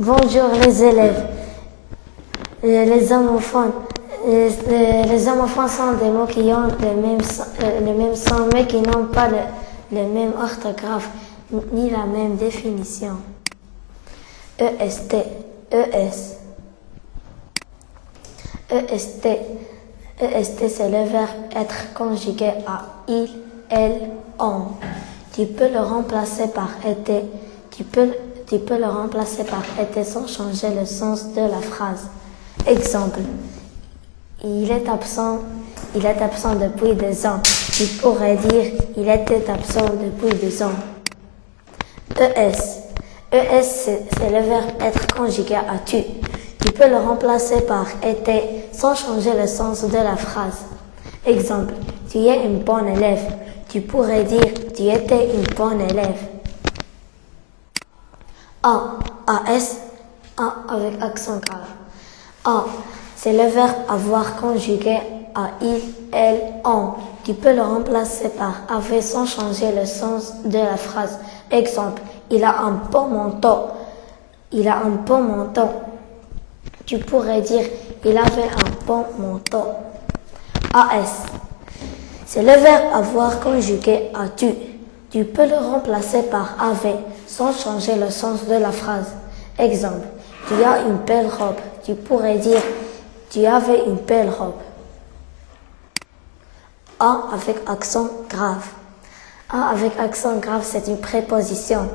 Bonjour les élèves. Les homophones. Les homophones sont des mots qui ont le même son, mais qui n'ont pas le même orthographe, ni la même définition. EST, ES. EST. EST, c'est le verbe être conjugué à il, elle, on. Tu peux le remplacer par été. Tu peux le remplacer par été sans changer le sens de la phrase. Exemple. Il est absent depuis 2 ans. Tu pourrais dire il était absent depuis 2 ans. ES. ES, c'est le verbe être conjugué à tu. Tu peux le remplacer par était sans changer le sens de la phrase. Exemple. Tu es une bonne élève. Tu pourrais dire tu étais une bonne élève. AS, A avec accent grave. A, c'est le verbe avoir conjugué à il, elle, on. Tu peux le remplacer par avait sans changer le sens de la phrase. Exemple, il a un beau manteau. Il a un beau manteau. Tu pourrais dire il avait un bon manteau. AS, c'est le verbe avoir conjugué à tu. Tu peux le remplacer par avait sans changer le sens de la phrase. Exemple, tu as une belle robe. Tu pourrais dire tu avais une belle robe. A avec accent grave. A avec accent grave, c'est une préposition.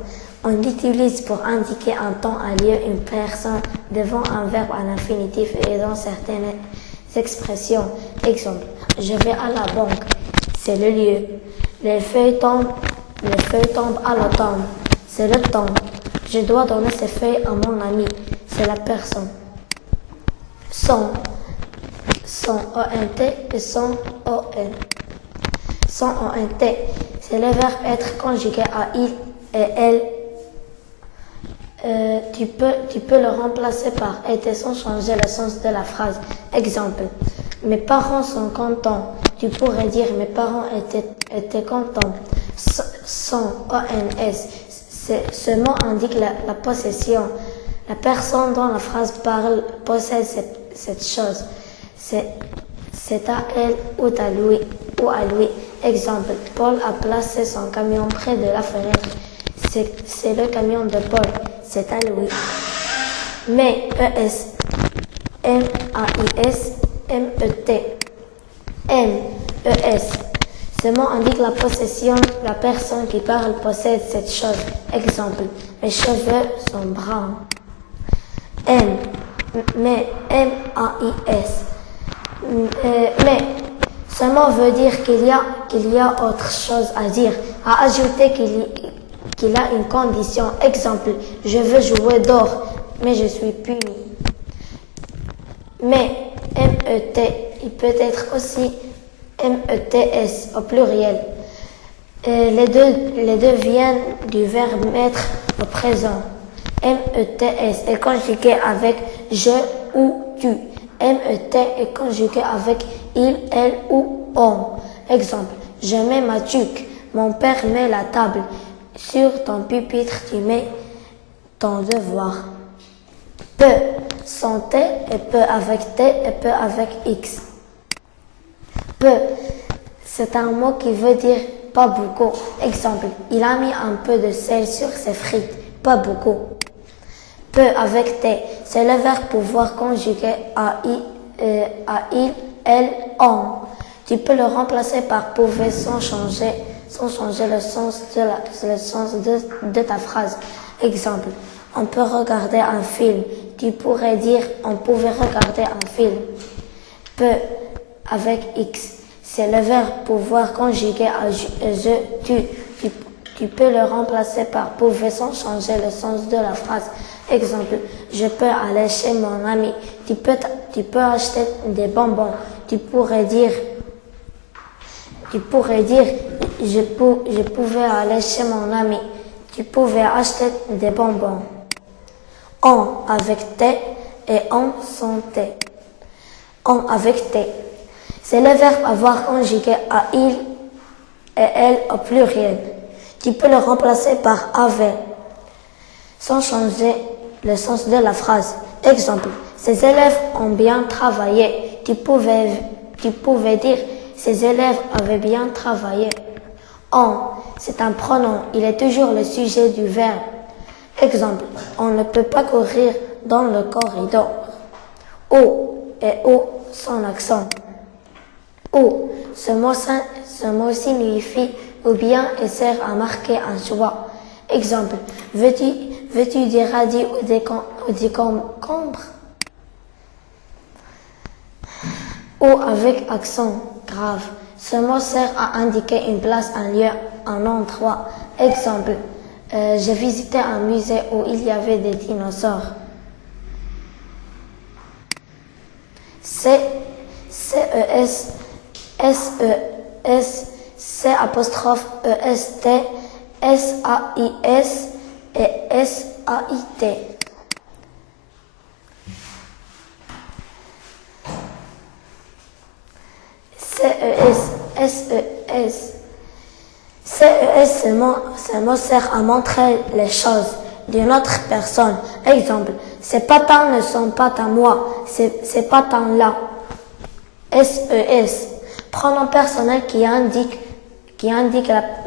On l'utilise pour indiquer un temps, un lieu, une personne devant un verbe à l'infinitif et dans certaines expressions. Exemple, je vais à la banque. C'est le lieu. Les feuilles tombent à l'automne. C'est le temps. Je dois donner ces feuilles à mon ami. C'est la personne. Son ONT et son ON. Son ONT, c'est le verbe être conjugué à il et elle. Tu peux le remplacer par était sans changer le sens de la phrase. Exemple, mes parents sont contents. Tu pourrais dire mes parents étaient contents. Son ONS, ce mot indique la possession. La personne dont la phrase parle possède cette chose. C'est à elle ou à lui. Exemple, Paul a placé son camion près de la fenêtre. C'est le camion de Paul. C'est à lui. Mais ES, MAIS, MET, MES. Ce mot indique la possession. La personne qui parle possède cette chose. Exemple, mes cheveux sont bruns. Mais mais ce mot veut dire qu'il y a autre chose à dire, à ajouter qu'il a une condition. Exemple, je veux jouer d'or, mais je suis puni. Mais MET, il peut être aussi METS au pluriel. Les deux viennent du verbe mettre au présent. METS est conjugué avec je ou tu. MET est conjugué avec il, elle ou on. Exemple, je mets ma tuque. Mon père met la table. Sur ton pupitre, tu mets ton devoir. Peu, sans T et peu avec T et peu avec X. Peu, c'est un mot qui veut dire pas beaucoup. Exemple, il a mis un peu de sel sur ses frites. Pas beaucoup. Peu avec T, c'est le verbe pouvoir conjugué à il, elle, on. Tu peux le remplacer par pouvait sans changer le sens de ta phrase. Exemple, on peut regarder un film. Tu pourrais dire on pouvait regarder un film. Peu avec X, c'est le verbe pouvoir conjugué à je, tu peux le remplacer par pouvait sans changer le sens de la phrase. Exemple, je peux aller chez mon ami. Tu peux acheter des bonbons. Tu pourrais dire je pouvais aller chez mon ami. Tu pouvais acheter des bonbons. On avec T et on sans T. On avec T. C'est le verbe avoir conjugué à il et elle au pluriel. Tu peux le remplacer par avait sans changer le sens de la phrase. Exemple, ces élèves ont bien travaillé. Tu pouvais dire, ces élèves avaient bien travaillé. On, c'est un pronom, il est toujours le sujet du verbe. Exemple, on ne peut pas courir dans le corridor. O et O sans accent. O, ce mot signifie ou bien et sert à marquer un choix. Exemple, veux-tu des radis ou des concombres? O avec accent grave. Ce mot sert à indiquer une place, un lieu, un endroit. Exemple, j'ai visité un musée où il y avait des dinosaures. C-E-S, S-E-S, C'-E-S-T, S-A-I-S et S-A-I-T. C-E-S, S-E-S. C-E-S, ce mot sert à montrer les choses d'une autre personne. Exemple, ces patins ne sont pas à moi, ces patins-là. S-E-S, pronom personnel qui indique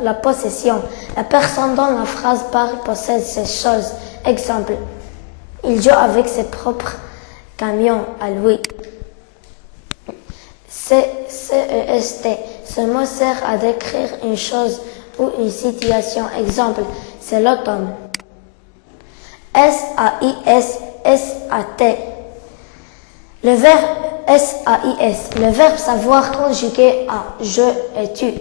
la possession. La personne dont la phrase parle possède ces choses. Exemple, il joue avec ses propres camions à lui. C-E-S-T, ce mot sert à décrire une chose ou une situation. Exemple, c'est l'automne. S-A-I-S, S-A-T. Le verbe S-A-I-S, le verbe savoir conjugué à je et tu.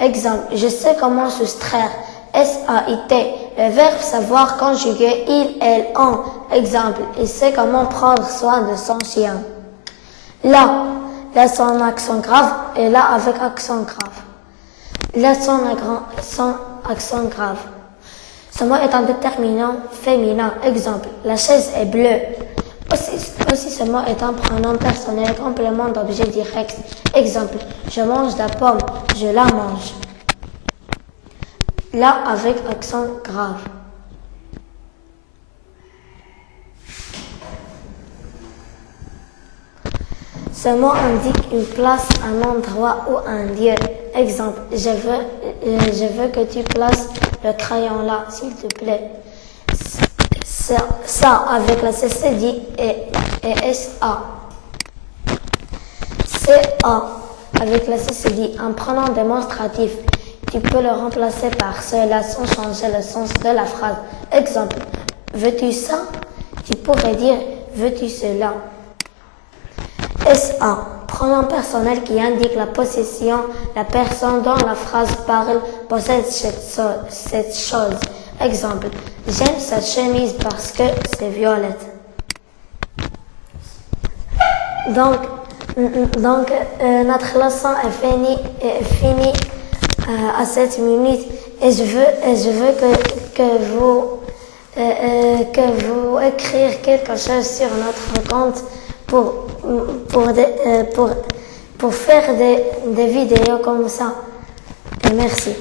Exemple, je sais comment soustraire. S-A-I-T, le verbe savoir conjugué il, elle, on. Exemple, il sait comment prendre soin de son chien. Là sans accent grave et là avec accent grave. Là sans accent grave. Ce mot est un déterminant féminin. Exemple, la chaise est bleue. Aussi ce mot est un pronom personnel, complément d'objet direct. Exemple, je mange la pomme, je la mange. Là avec accent grave. Ce mot indique une place, un endroit ou un lieu. Exemple, je veux que tu places le crayon là, s'il te plaît. Ça avec la CCD et SA. CA avec la CCD, un pronom démonstratif. Tu peux le remplacer par cela sans changer le sens de la phrase. Exemple, veux-tu ça? Tu pourrais dire, veux-tu cela? SA, pronom personnel qui indique la possession, la personne dont la phrase parle possède cette chose. Exemple, j'aime cette chemise parce que c'est violette. Donc notre leçon est finie à 7 minutes et je veux que vous écrire quelque chose sur notre compte pour faire des vidéos comme ça. Et merci.